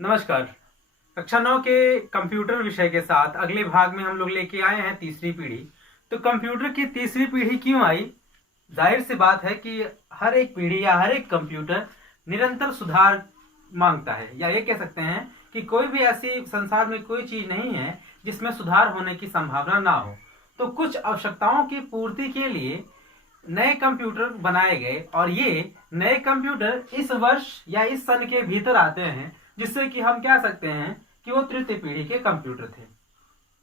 नमस्कार। कक्षा 9 के कंप्यूटर विषय के साथ अगले भाग में हम लोग लेके आए हैं तीसरी पीढ़ी। तो कंप्यूटर की तीसरी पीढ़ी क्यों आई? जाहिर सी बात है कि हर एक पीढ़ी या हर एक कंप्यूटर निरंतर सुधार मांगता है, या ये कह सकते हैं कि कोई भी ऐसी संसार में कोई चीज नहीं है जिसमें सुधार होने की संभावना ना हो। तो कुछ आवश्यकताओं की पूर्ति के लिए नए कंप्यूटर बनाए गए, और ये नए कंप्यूटर इस वर्ष या इस सन के भीतर आते हैं, जिससे कि हम कह सकते हैं कि वो तृतीय पीढ़ी के कंप्यूटर थे।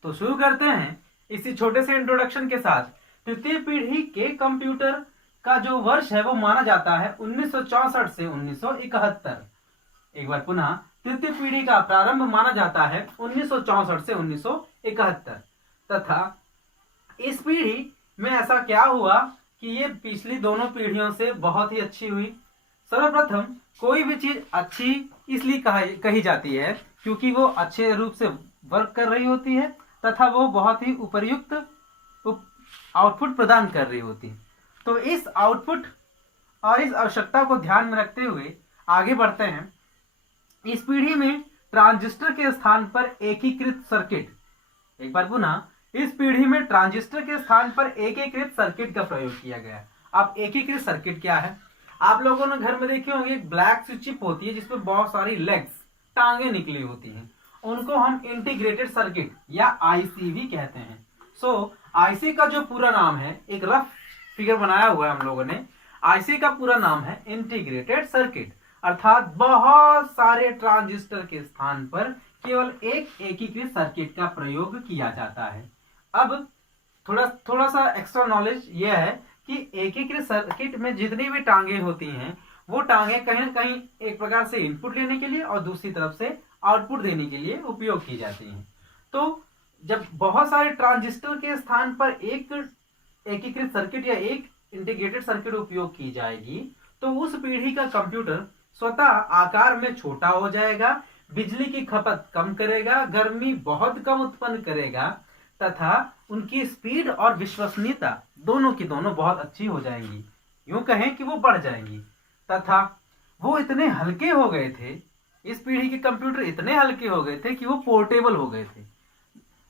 तो शुरू करते हैं इसी छोटे से इंट्रोडक्शन के साथ। तृतीय पीढ़ी के कंप्यूटर का जो वर्ष है वो माना जाता है 1964 से 1971। एक बार पुनः, तृतीय पीढ़ी का प्रारंभ माना जाता है 1964 से 1971। तथा इस पीढ़ी में ऐसा क्या हुआ कि ये पिछली दोनों पीढ़ियों से बहुत ही अच्छी हुई। सर्वप्रथम, कोई भी चीज अच्छी इसलिए कही जाती है क्योंकि वो अच्छे रूप से वर्क कर रही होती है तथा वो बहुत ही उपयुक्त आउटपुट प्रदान कर रही होती है। तो इस आउटपुट और इस आवश्यकता को ध्यान में रखते हुए आगे बढ़ते हैं। इस पीढ़ी में ट्रांजिस्टर के स्थान पर एकीकृत सर्किट, एक बार पुनः, इस पीढ़ी में ट्रांजिस्टर के स्थान पर एकीकृत सर्किट का प्रयोग किया गया। अब एकीकृत सर्किट क्या है? आप लोगों ने घर में देखे होंगे, एक ब्लैक सी चिप होती है जिसमें बहुत सारी लेग्स, टांगे निकली होती हैं। उनको हम इंटीग्रेटेड सर्किट या आईसी भी कहते हैं। आईसी का जो पूरा नाम है, एक रफ फिगर बनाया हुआ है हम लोगों ने। आईसी का पूरा नाम है इंटीग्रेटेड सर्किट, अर्थात बहुत सारे ट्रांजिस्टर के स्थान पर केवल एक एकीकृत सर्किट का प्रयोग किया जाता है। अब थोड़ा सा एक्स्ट्रा नॉलेज यह है कि एकीकृत सर्किट में जितनी भी टांगे होती हैं, वो टांगे कहीं न कहीं एक प्रकार से इनपुट लेने के लिए और दूसरी तरफ से आउटपुट देने के लिए उपयोग की जाती हैं। तो जब बहुत सारे ट्रांजिस्टर के स्थान पर एक एकीकृत सर्किट या एक इंटीग्रेटेड सर्किट उपयोग की जाएगी, तो उस पीढ़ी का कंप्यूटर स्वतः आकार में छोटा हो जाएगा, बिजली की खपत कम करेगा, गर्मी बहुत कम उत्पन्न करेगा तथा उनकी स्पीड और विश्वसनीयता दोनों की दोनों बहुत अच्छी हो जाएंगी। यूं कहें कि वो बढ़ जाएंगी। तथा वो इतने हल्के हो गए थे, इस पीढ़ी के कंप्यूटर इतने हल्के हो गए थे कि वो पोर्टेबल हो गए थे।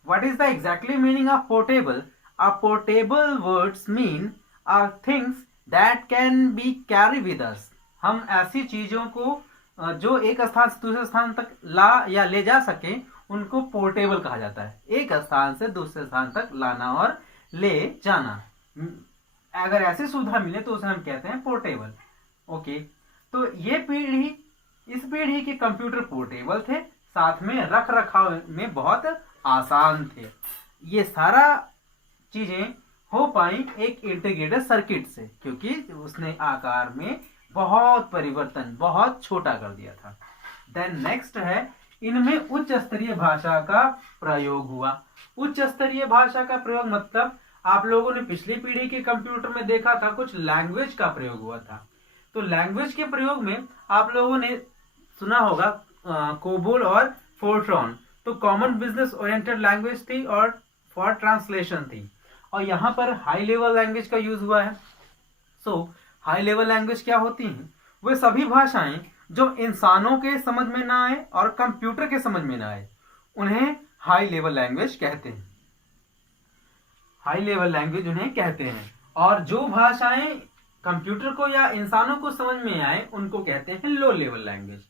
What is the exactly meaning of portable? A portable words mean are things that can be carried with us. हम ऐसी चीजों को जो एक स्थान से दूसरे स्थान तक ला या ले जा सके, उनको पोर्टेबल कहा जाता है। एक स्थान से दूसरे स्थान तक लाना और ले जाना, अगर ऐसी सुविधा मिले तो उसे हम कहते हैं पोर्टेबल। ओके, तो ये पीढ़ी, इस पीढ़ी के कंप्यूटर पोर्टेबल थे, साथ में रख रखाव में बहुत आसान थे। ये सारा चीजें हो पाई एक इंटीग्रेटेड सर्किट से, क्योंकि उसने आकार में बहुत परिवर्तन, बहुत छोटा कर दिया था। देन नेक्स्ट है, इनमें उच्च स्तरीय भाषा का प्रयोग हुआ। उच्च स्तरीय भाषा का प्रयोग मतलब आप लोगों ने पिछली पीढ़ी के कंप्यूटर में देखा था, कुछ लैंग्वेज का प्रयोग हुआ था। तो लैंग्वेज के प्रयोग में आप लोगों ने सुना होगा कोबोल और फोर्ट्रॉन। तो कॉमन बिजनेस ओरिएंटेड लैंग्वेज थी और फॉर ट्रांसलेशन थी, और यहाँ पर हाई लेवल लैंग्वेज का यूज हुआ है। हाई लेवल लैंग्वेज क्या होती हैं? वे सभी भाषाएं जो इंसानों के समझ में ना आए और कंप्यूटर के समझ में ना आए, उन्हें हाई लेवल लैंग्वेज कहते हैं। हाई लेवल लैंग्वेज उन्हें कहते हैं, और जो भाषाएं कंप्यूटर को या इंसानों को समझ में आए उनको कहते हैं लो लेवल लैंग्वेज।